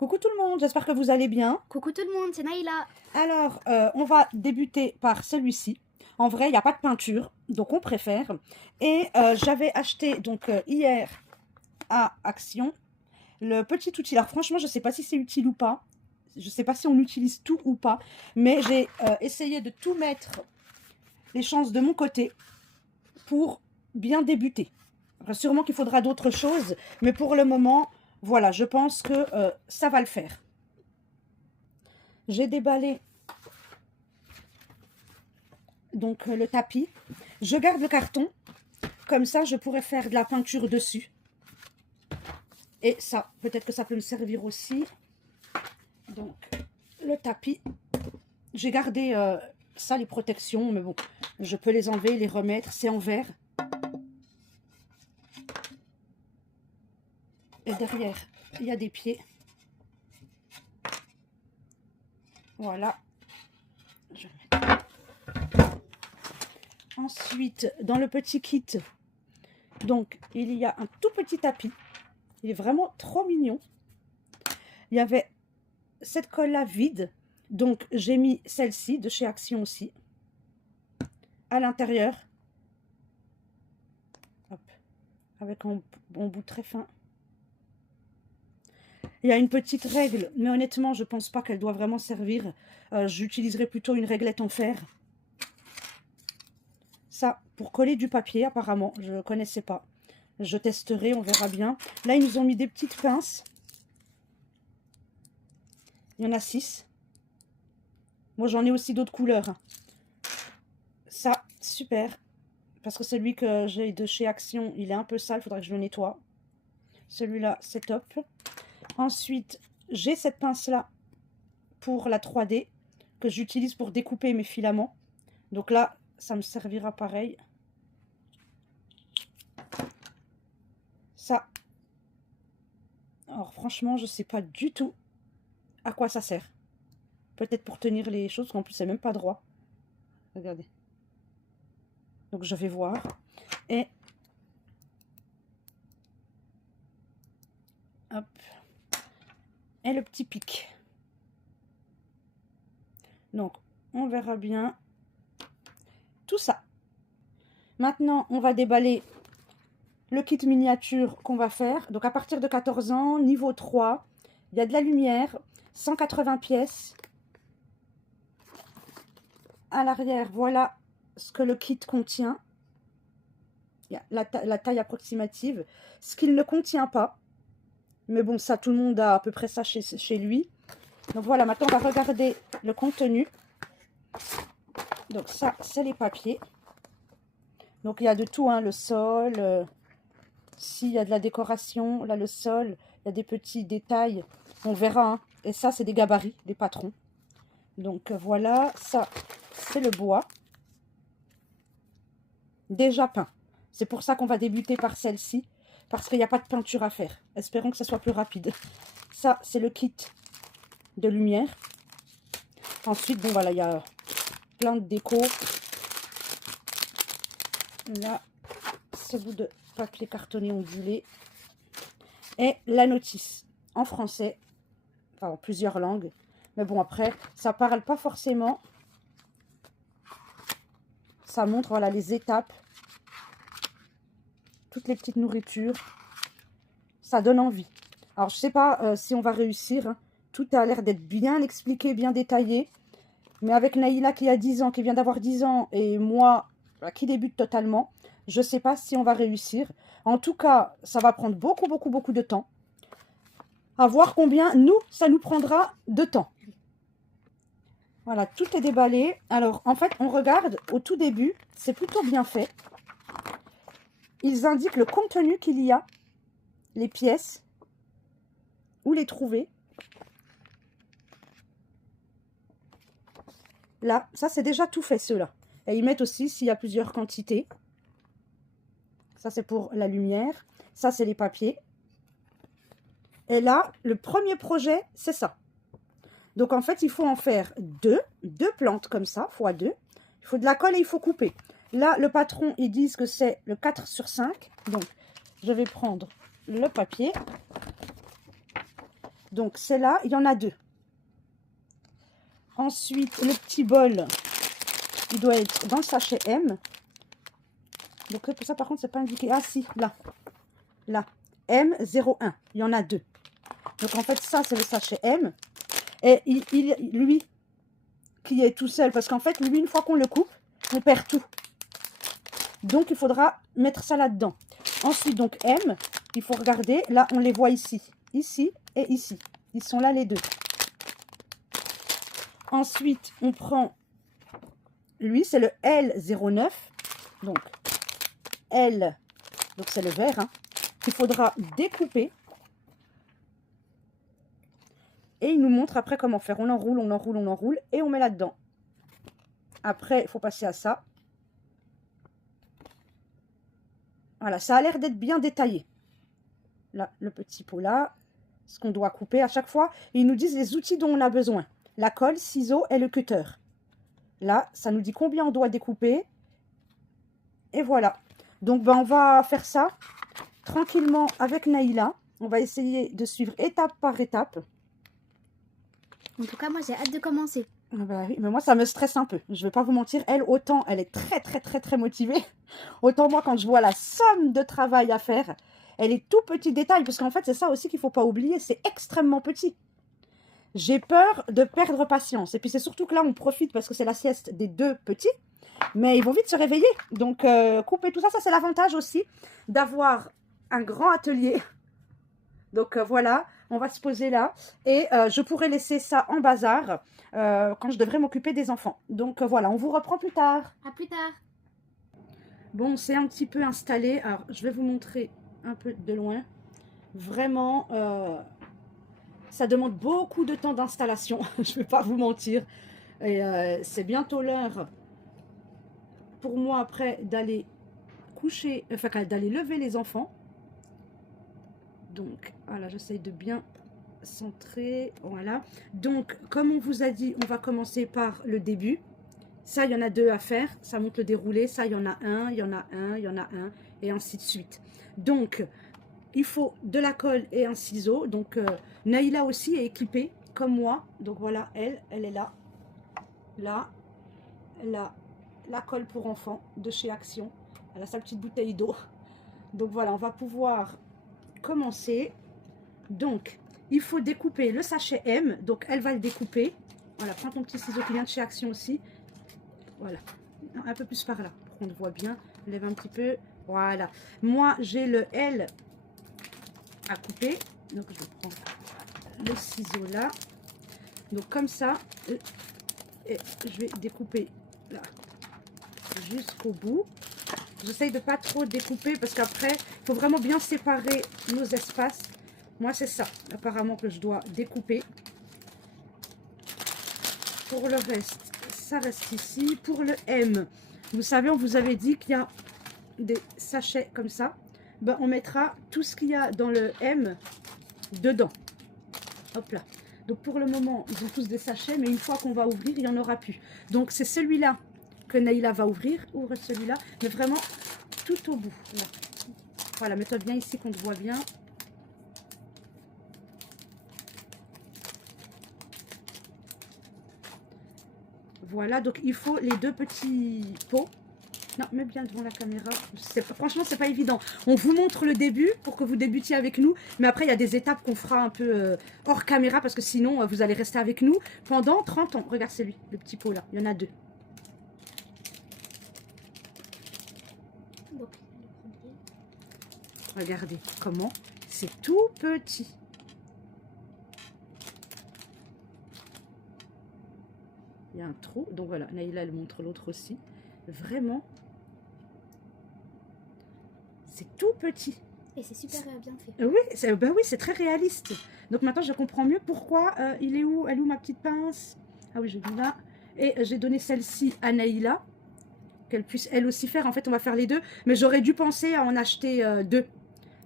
Coucou tout le monde, j'espère que vous allez bien. Coucou tout le monde, c'est Naïla. Alors, on va débuter par celui-ci. En vrai, il n'y a pas de peinture, donc on préfère. Et j'avais acheté donc hier à Action le petit outil. Alors franchement, je ne sais pas si c'est utile ou pas. Je ne sais pas si on utilise tout ou pas. Mais j'ai essayé de tout mettre les chances de mon côté pour bien débuter. Alors, sûrement qu'il faudra d'autres choses, mais pour le moment, voilà, je pense que ça va le faire. J'ai déballé donc le tapis. Je garde le carton. Comme ça, je pourrais faire de la peinture dessus. Et ça, peut-être que ça peut me servir aussi. Donc, le tapis. J'ai gardé ça, les protections. Mais bon, je peux les enlever, les remettre. C'est en verre. Et derrière, il y a des pieds. Voilà. Je vais mettre. Ensuite, dans le petit kit, donc, il y a un tout petit tapis. Il est vraiment trop mignon. Il y avait cette colle-là vide. Donc, j'ai mis celle-ci de chez Action aussi. À l'intérieur. Hop. Avec un bout très fin. Il y a une petite règle. Mais honnêtement, je ne pense pas qu'elle doit vraiment servir. J'utiliserai plutôt une réglette en fer. Ça, pour coller du papier, apparemment. Je ne connaissais pas. Je testerai, on verra bien. Là, ils nous ont mis des petites pinces. Il y en a 6. Moi, j'en ai aussi d'autres couleurs. Ça, super. Parce que celui que j'ai de chez Action, il est un peu sale. Il faudrait que je le nettoie. Celui-là, c'est top. Ensuite, j'ai cette pince-là pour la 3D que j'utilise pour découper mes filaments. Donc là, ça me servira pareil. Ça. Alors franchement, je ne sais pas du tout à quoi ça sert. Peut-être pour tenir les choses, qu'en plus c'est même pas droit. Regardez. Donc je vais voir. Et hop. Et le petit pic. Donc on verra bien tout ça. Maintenant, on va déballer le kit miniature qu'on va faire. Donc à partir de 14 ans, niveau 3, il y a de la lumière, 180 pièces. À l'arrière, voilà ce que le kit contient. Il y a la taille approximative. Ce qu'il ne contient pas. Mais bon, ça, tout le monde a à peu près ça chez lui. Donc voilà, maintenant on va regarder le contenu. Donc ça, c'est les papiers. Donc il y a de tout, hein, le sol. S'il y a de la décoration, là le sol, il y a des petits détails. On verra, hein. Et ça, c'est des gabarits, des patrons. Donc voilà, ça, c'est le bois. Déjà peint. C'est pour ça qu'on va débuter par celle-ci. Parce qu'il n'y a pas de peinture à faire. Espérons que ça soit plus rapide. Ça, c'est le kit de lumière. Ensuite, bon voilà, il y a plein de déco. Là, ce bout de papier cartonné ondulé. Et la notice en français. Enfin, en plusieurs langues. Mais bon, après, ça parle pas forcément. Ça montre, voilà, les étapes. Toutes les petites nourritures. Ça donne envie. Alors, je sais pas si on va réussir. Hein. Tout a l'air d'être bien expliqué, bien détaillé. Mais avec Naïla qui a 10 ans, qui vient d'avoir 10 ans, et moi qui débute totalement, je sais pas si on va réussir. En tout cas, ça va prendre beaucoup de temps. À voir combien, nous, ça nous prendra de temps. Voilà, tout est déballé. Alors, en fait, on regarde au tout début. C'est plutôt bien fait. Ils indiquent le contenu qu'il y a, les pièces, où les trouver. Là, ça, c'est déjà tout fait, ceux-là. Et ils mettent aussi s'il y a plusieurs quantités. Ça, c'est pour la lumière. Ça, c'est les papiers. Et là, le premier projet, c'est ça. Donc, en fait, il faut en faire deux plantes comme ça, x 2. Il faut de la colle et il faut couper. Là, le patron, ils disent que c'est le 4/5. Donc, je vais prendre le papier. Donc, celle-là, il y en a 2. Ensuite, le petit bol, il doit être dans le sachet M. Donc, pour ça, par contre, c'est pas indiqué. Ah, si, là. Là. M01. Il y en a 2. Donc, en fait, ça, c'est le sachet M. Et lui, qui est tout seul, parce qu'en fait, lui, une fois qu'on le coupe, on perd tout. Donc, il faudra mettre ça là-dedans. Ensuite, donc, M, il faut regarder. Là, on les voit ici. Ici et ici. Ils sont là, les 2. Ensuite, on prend, lui, c'est le L09. Donc, L, donc c'est le vert, hein, qu'il faudra découper. Et il nous montre après comment faire. On enroule, on enroule, on enroule et on met là-dedans. Après, il faut passer à ça. Voilà, ça a l'air d'être bien détaillé. Là, le petit pot là, ce qu'on doit couper à chaque fois. Et ils nous disent les outils dont on a besoin. La colle, ciseaux et le cutter. Là, ça nous dit combien on doit découper. Et voilà. Donc, ben, on va faire ça tranquillement avec Naïla. On va essayer de suivre étape par étape. En tout cas, moi, j'ai hâte de commencer. Ah bah oui, mais moi, ça me stresse un peu. Je vais pas vous mentir. Elle, autant, elle est très motivée. Autant moi, quand je vois la somme de travail à faire, elle est tout petit détail. Parce qu'en fait, c'est ça aussi qu'il faut pas oublier. C'est extrêmement petit. J'ai peur de perdre patience. Et puis, c'est surtout que là, on profite parce que c'est la sieste des 2 petits. Mais ils vont vite se réveiller. Donc, couper tout ça, ça c'est l'avantage aussi d'avoir un grand atelier. Donc, voilà, on va se poser là. Et je pourrais laisser ça en bazar quand je devrais m'occuper des enfants. Donc, voilà, on vous reprend plus tard. À plus tard. Bon, c'est un petit peu installé. Alors, je vais vous montrer un peu de loin. Vraiment, ça demande beaucoup de temps d'installation. Je ne vais pas vous mentir. Et c'est bientôt l'heure pour moi après d'aller coucher, enfin d'aller lever les enfants. Donc voilà, j'essaye de bien centrer. Voilà. Donc comme on vous a dit, on va commencer par le début. Ça, il y en a 2 à faire. Ça montre le déroulé. Ça, il y en a un, il y en a un, il y en a un, et ainsi de suite. Donc, il faut de la colle et un ciseau. Donc, Naïla aussi est équipée, comme moi. Donc, voilà, elle est là. Là, la colle pour enfants de chez Action. Elle a sa petite bouteille d'eau. Donc, voilà, on va pouvoir commencer. Donc, il faut découper le sachet M. Donc, elle va le découper. Voilà, prends ton petit ciseau qui vient de chez Action aussi. Voilà, un peu plus par là, pour qu'on le voit bien. Lève un petit peu. Voilà. Moi, j'ai le L à couper. Donc, je prends le ciseau là. Donc, comme ça. Et je vais découper là jusqu'au bout. J'essaye de pas trop découper parce qu'après, il faut vraiment bien séparer nos espaces. Moi, c'est ça, apparemment, que je dois découper. Pour le reste, ça reste ici. Pour le M, vous savez, on vous avait dit qu'il y a des sachets comme ça. Ben, on mettra tout ce qu'il y a dans le M dedans. Hop là. Donc pour le moment, ils ont tous des sachets, mais une fois qu'on va ouvrir, il n'y en aura plus. Donc c'est celui-là que Naïla va ouvrir. Ouvre celui-là, mais vraiment tout au bout. Là. Voilà, mets-toi bien ici qu'on te voit bien. Voilà, donc il faut les 2 petits pots. Non, mets bien devant la caméra. Franchement, c'est pas évident. On vous montre le début pour que vous débutiez avec nous. Mais après, il y a des étapes qu'on fera un peu hors caméra parce que sinon, vous allez rester avec nous pendant 30 ans. Regarde, c'est lui, le petit pot là. Il y en a 2. Regardez comment c'est tout petit. Il y a un trou. Donc voilà, Naïla, elle montre l'autre aussi. Vraiment, c'est tout petit. Et c'est super bien fait. Oui, ben oui, c'est très réaliste. Donc maintenant, je comprends mieux pourquoi elle est où ma petite pince? Ah oui, je l'ai là. Et j'ai donné celle-ci à Naïla, qu'elle puisse elle aussi faire. En fait, on va faire les 2. Mais j'aurais dû penser à en acheter 2.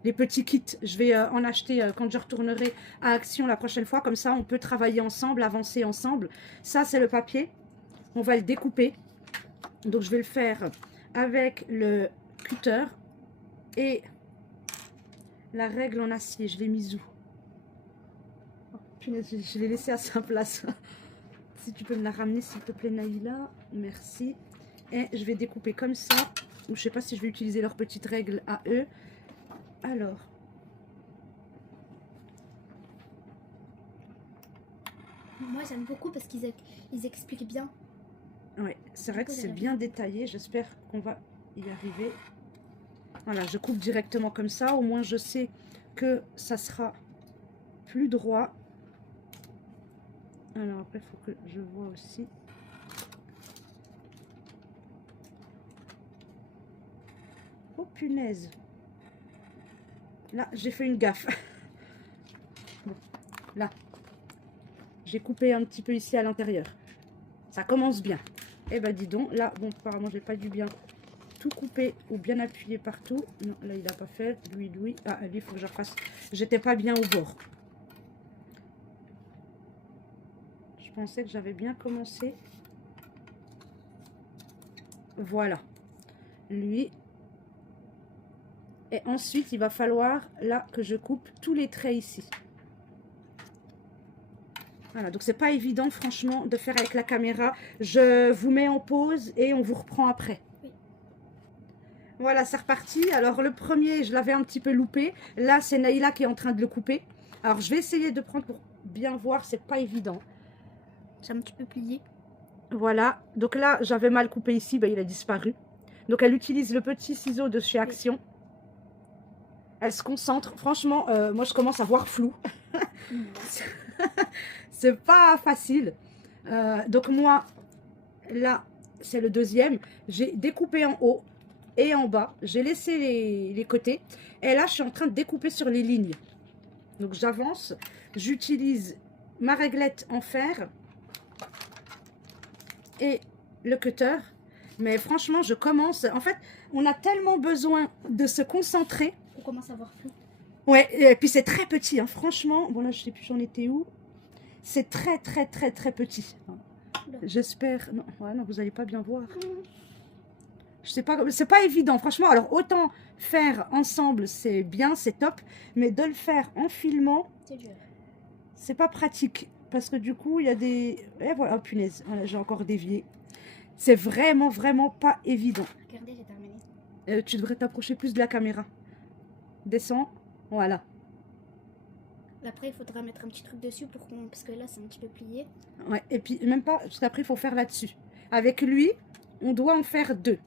Les petits kits, je vais en acheter quand je retournerai à Action la prochaine fois. Comme ça, on peut travailler ensemble, avancer ensemble. Ça, c'est le papier. On va le découper. Donc, je vais le faire avec le cutter. Et la règle en acier, je l'ai mise où? Hop punaise, je l'ai laissé à sa place. Si tu peux me la ramener, s'il te plaît, Naïla. Merci. Et je vais découper comme ça. Ou je sais pas si je vais utiliser leurs petites règles à eux. Alors. Moi, j'aime beaucoup parce ils expliquent bien. Ouais, c'est vrai que c'est bien détaillé. J'espère qu'on va y arriver. Voilà, je coupe directement comme ça. Au moins, je sais que ça sera plus droit. Alors après, il faut que je vois aussi. Oh punaise. Là, j'ai fait une gaffe. Bon, là. J'ai coupé un petit peu ici à l'intérieur. Ça commence bien. Eh ben dis donc, là, bon, apparemment, j'ai pas dû bien tout couper ou bien appuyer partout. Non, là, il n'a pas fait. Lui. Ah, lui, il faut que je refasse. J'étais pas bien au bord. Je pensais que j'avais bien commencé. Voilà. Lui. Et ensuite, il va falloir, là, que je coupe tous les traits ici. Voilà, donc c'est pas évident, franchement, de faire avec la caméra. Je vous mets en pause et on vous reprend après. Oui. Voilà, c'est reparti. Alors, le premier, je l'avais un petit peu loupé. Là, c'est Naïla qui est en train de le couper. Alors, je vais essayer de prendre pour bien voir. C'est pas évident. J'ai un petit peu plié. Voilà. Donc là, j'avais mal coupé ici. Ben, il a disparu. Donc, elle utilise le petit ciseau de chez Action. Elle se concentre. Franchement, moi, je commence à voir flou. C'est pas facile. Donc, moi, là, c'est le deuxième. J'ai découpé en haut et en bas. J'ai laissé les côtés. Et là, je suis en train de découper sur les lignes. Donc, j'avance. J'utilise ma réglette en fer et le cutter. Mais franchement, je commence. En fait, on a tellement besoin de se concentrer. On commence à voir flou. Ouais, et puis c'est très petit, hein, franchement. Bon, là, je sais plus j'en étais où. C'est très petit. J'espère. Non, ouais, non, vous n'allez pas bien voir. Je sais pas, c'est pas évident, franchement. Alors, autant faire ensemble, c'est bien, c'est top. Mais de le faire en filmant, c'est dur. C'est pas pratique. Parce que du coup, il y a des. Et voilà, oh, punaise, voilà, j'ai encore dévié. C'est vraiment pas évident. Regardez, j'ai terminé. Tu devrais t'approcher plus de la caméra. Descends. Voilà. Après, il faudra mettre un petit truc dessus pour qu'on... Parce que là, c'est un petit peu plié. Ouais, et puis même pas, juste après, il faut faire là-dessus. Avec lui, on doit en faire deux.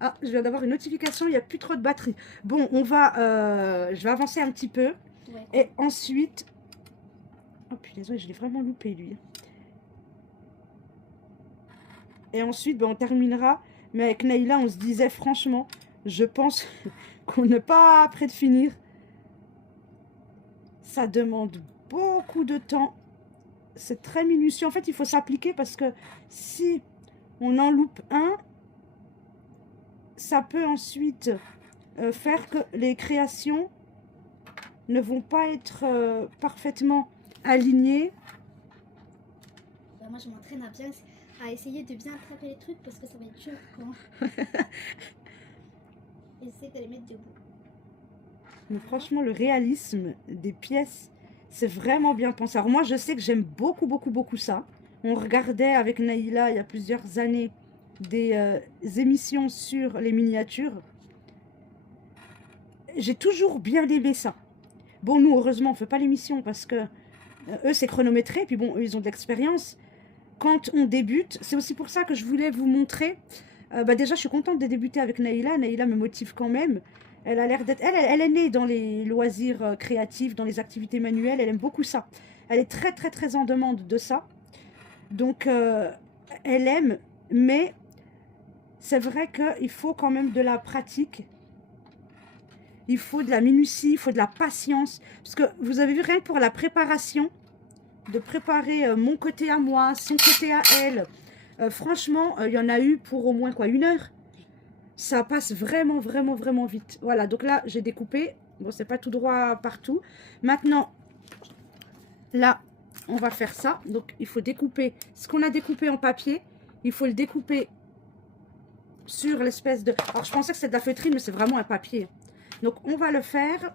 Ah, je viens d'avoir une notification, il n'y a plus trop de batterie. Bon, on va... je vais avancer un petit peu. Ouais. Et ensuite... Oh punaise, ouais, je l'ai vraiment loupé, lui. Et ensuite, ben, on terminera. Mais avec Naïla, on se disait, franchement, je pense qu'on n'est pas près de finir. Ça demande beaucoup de temps. C'est très minutieux. En fait, il faut s'appliquer parce que si on en loupe un, ça peut ensuite faire que les créations ne vont pas être parfaitement alignées. Bah, moi, je m'entraîne à essayer de bien attraper les trucs parce que ça va être dur. Essayer de les mettre debout. Mais franchement, le réalisme des pièces, c'est vraiment bien pensé. Alors moi, je sais que j'aime beaucoup ça. On regardait avec Naïla il y a plusieurs années des émissions sur les miniatures. J'ai toujours bien aimé ça. Bon, nous, heureusement, on ne fait pas l'émission parce que eux, c'est chronométré. Puis bon, eux, ils ont de l'expérience. Quand on débute, c'est aussi pour ça que je voulais vous montrer. Déjà, je suis contente de débuter avec Naïla. Naïla me motive quand même. Elle a l'air d'être... Elle est née dans les loisirs créatifs, dans les activités manuelles. Elle aime beaucoup ça. Elle est très en demande de ça. Donc, elle aime. Mais c'est vrai qu'il faut quand même de la pratique. Il faut de la minutie, il faut de la patience. Parce que vous avez vu, rien que pour la préparation, de préparer mon côté à moi, son côté à elle. Franchement, il y en a eu pour au moins quoi, 1 heure. Ça passe vraiment vite. Voilà, donc là, j'ai découpé. Bon, c'est pas tout droit partout. Maintenant, là, on va faire ça. Donc, il faut découper ce qu'on a découpé en papier. Il faut le découper sur l'espèce de... Alors, je pensais que c'était de la feutrine, mais c'est vraiment un papier. Donc, on va le faire.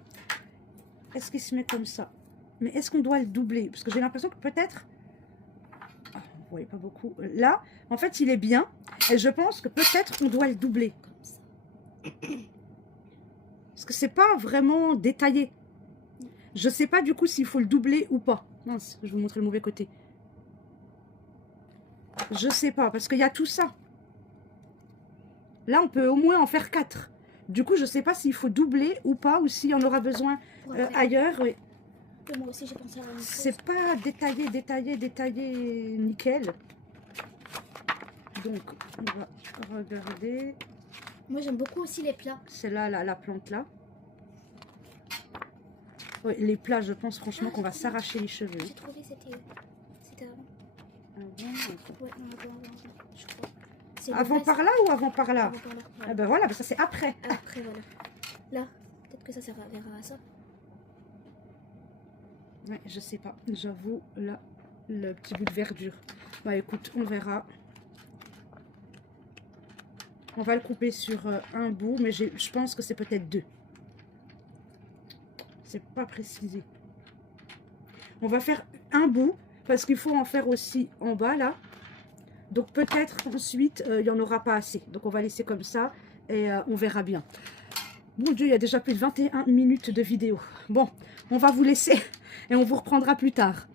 Est-ce qu'il se met comme ça? Mais est-ce qu'on doit le doubler? Parce que j'ai l'impression que peut-être... Ah, vous voyez pas beaucoup. Là, en fait, il est bien. Et je pense que peut-être on doit le doubler. Comme ça. Parce que c'est pas vraiment détaillé. Je sais pas du coup s'il faut le doubler ou pas. Mince, je vais vous montrer le mauvais côté. Je sais pas, parce qu'il y a tout ça. Là, on peut au moins en faire 4. Du coup, je sais pas s'il faut doubler ou pas, ou s'il y en aura besoin ailleurs. Oui. Moi aussi, j'ai pensé à la même chose. C'est pas détaillé, nickel. Donc, on va regarder. Moi, j'aime beaucoup aussi les plats. C'est là, la plante là. Oui, les plats, je pense franchement qu'on va s'arracher les cheveux. J'ai trouvé, c'était avant. Ouais, non, avant, je crois. Avant par là ou avant par là? Avant par là. Voilà. Ah ben voilà, ça c'est après. Après, voilà. Là, peut-être que ça servira à ça. Ouais, je sais pas. J'avoue, là, le petit bout de verdure. Bah écoute, on verra. On va le couper sur un bout, mais je pense que c'est peut-être 2. C'est pas précisé. On va faire un bout, parce qu'il faut en faire aussi en bas, là. Donc peut-être ensuite, il n'y en aura pas assez. Donc on va laisser comme ça, et on verra bien. Mon Dieu, il y a déjà plus de 21 minutes de vidéo. Bon, on va vous laisser, et on vous reprendra plus tard.